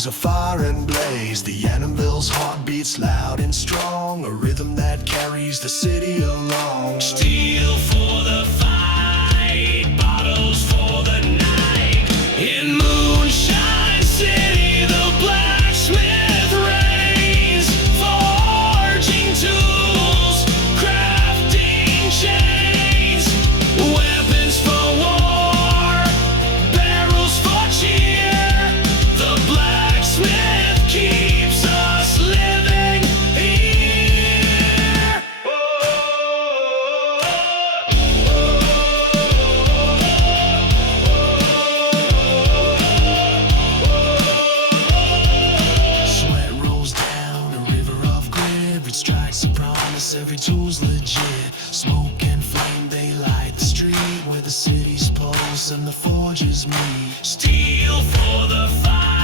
songs of fire and blaze. The Annanville's heart beats loud and strong, a rhythm that carries the city along. Steel for the fight, bottles for the night. In Moonshine City, the blacksmith reigns, forging tools, crafting chains, weapons for war, barrels for cheer. The blacksmith keeps us living here. Sweat rolls down a river of grit, it strikes a promise, every tool's legit. Smoke and flame, they light the street where the city's pulse and the forges meet. Steel for the fight.